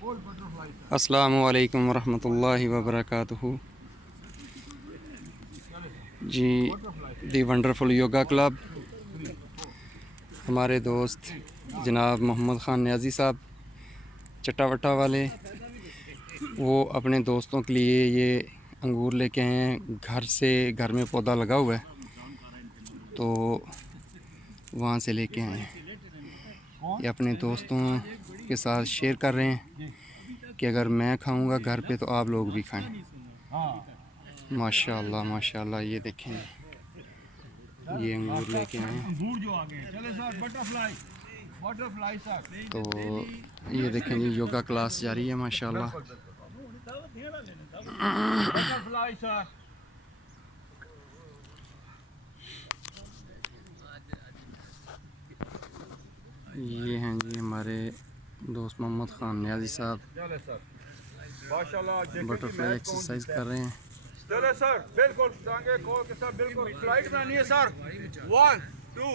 अस्सलामु अलैकुम वरहमतुल्लाहि वबरकातुहू। जी दी वंडरफुल योगा क्लब, हमारे दोस्त जनाब मोहम्मद ख़ान न्याजी साहब चट्टावट्टा वाले, वो अपने दोस्तों के लिए ये अंगूर लेके आए हैं। घर में पौधा लगा हुआ है तो वहाँ से लेके आए हैं। ये अपने दोस्तों के साथ शेयर कर रहे हैं कि अगर मैं खाऊंगा घर पे तो आप लोग भी खाएं। माशाल्लाह माशाल्लाह, ये देखें, ये अंगूर लेके आए हैं। तो ये देखें जी, योगा क्लास जारी है माशाल्लाह। ये हैं जी हमारे दोस्त मोहम्मद ख़ान न्याजी साहब, बटरफ्लाई एक्सरसाइज कर रहे हैं। चले सर, बिल्कुल टांगे खोल के सर, बिल्कुल फ्लाइट बनानी है सर। 1 2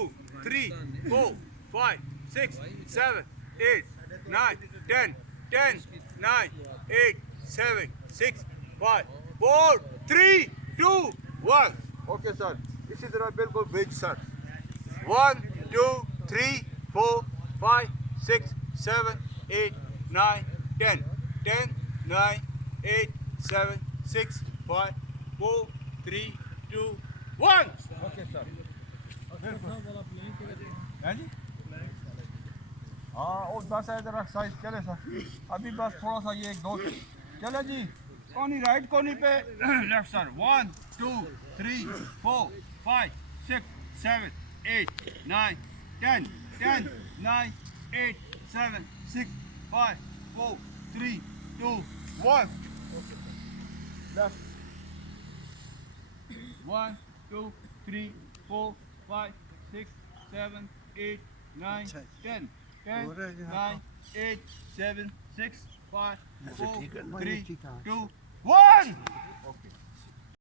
3 4 5 6 7 8 9 10 10 9 8 7 6 5 4 3 2 1। ओके सर, इसी तरह बिल्कुल ब्रिज सर। 1 2 3 4 5 6 7 8 9 10 10 9 8 7 6 5 4 3 2 1। ओके सर, हाँ और बस है इधर साइज। चले सर, अभी बस थोड़ा सा ये 2 चले जी। कोनी राइट कोनी पे लेफ्ट सर। 1 2 3 4 5 6 7 8 9 10 10 9 8 7 6 5 4 3 2 1। लेफ्ट 1 2 3 4 5 6 7 8 9 10 10 9 8 7 6 5 4 3 2 1।